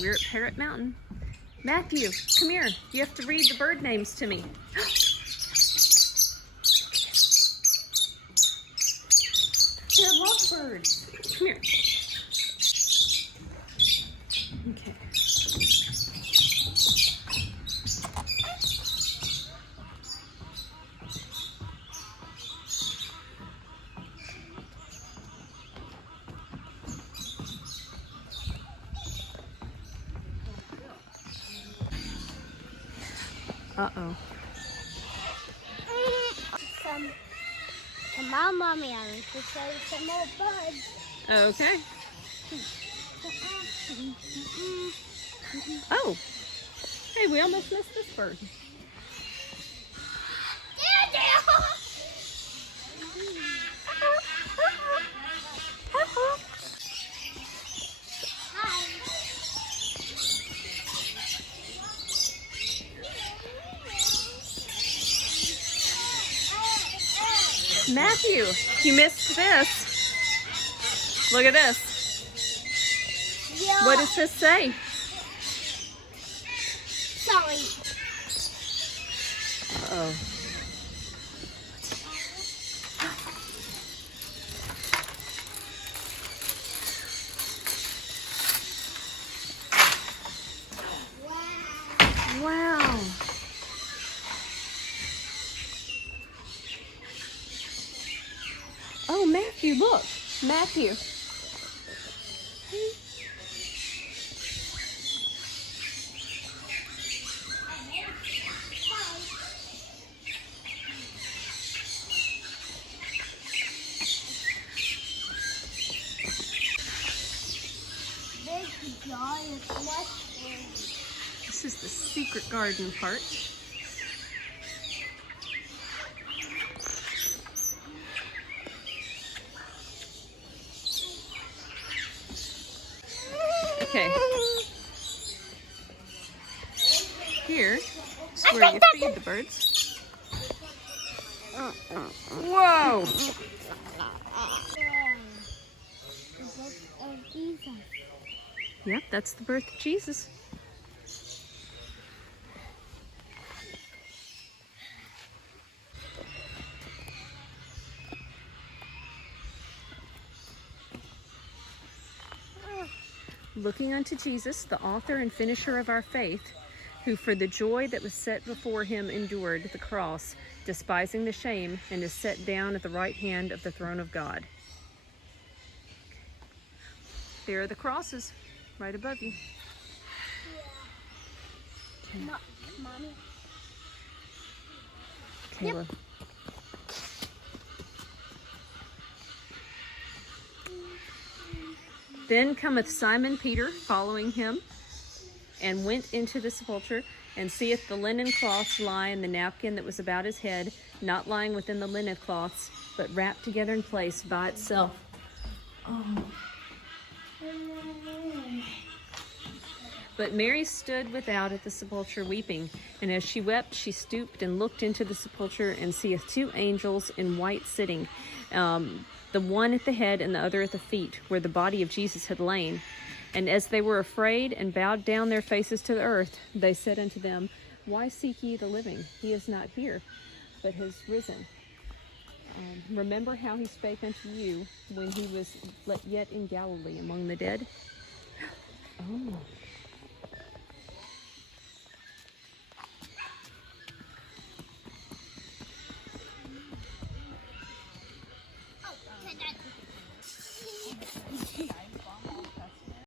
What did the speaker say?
We're at Parrot Mountain. Matthew, come here. You have to read the bird names to me. They're lovebirds. Come here. Okay. Uh-oh. Come on, Mommy, I need to show you some more buds. Okay. Oh. Hey, we almost missed this bird. Matthew, you missed this. Look at this. Yeah. What does this say? Sorry. Uh-oh. Wow. Oh, Matthew, look. Matthew. Big giant mushroom. This is the secret garden part. Okay. Here is where you feed the birds. Whoa! Yep, that's the birth of Jesus. Looking unto Jesus, the author and finisher of our faith, who for the joy that was set before him endured the cross, despising the shame, and is set down at the right hand of the throne of God. There are the crosses right above you. Yeah. Mommy. Kayla. Yep. Then cometh Simon Peter following him, and went into the sepulchre, and seeth the linen cloths lie, and the napkin that was about his head, not lying within the linen cloths, but wrapped together in place by itself. Oh. But Mary stood without at the sepulchre weeping, and as she wept, she stooped and looked into the sepulchre, and seeth two angels in white sitting, the one at the head and the other at the feet, where the body of Jesus had lain. And as they were afraid and bowed down their faces to the earth, they said unto them, Why seek ye the living? He is not here, but has risen. Remember how he spake unto you when he was yet in Galilee among the dead? Oh.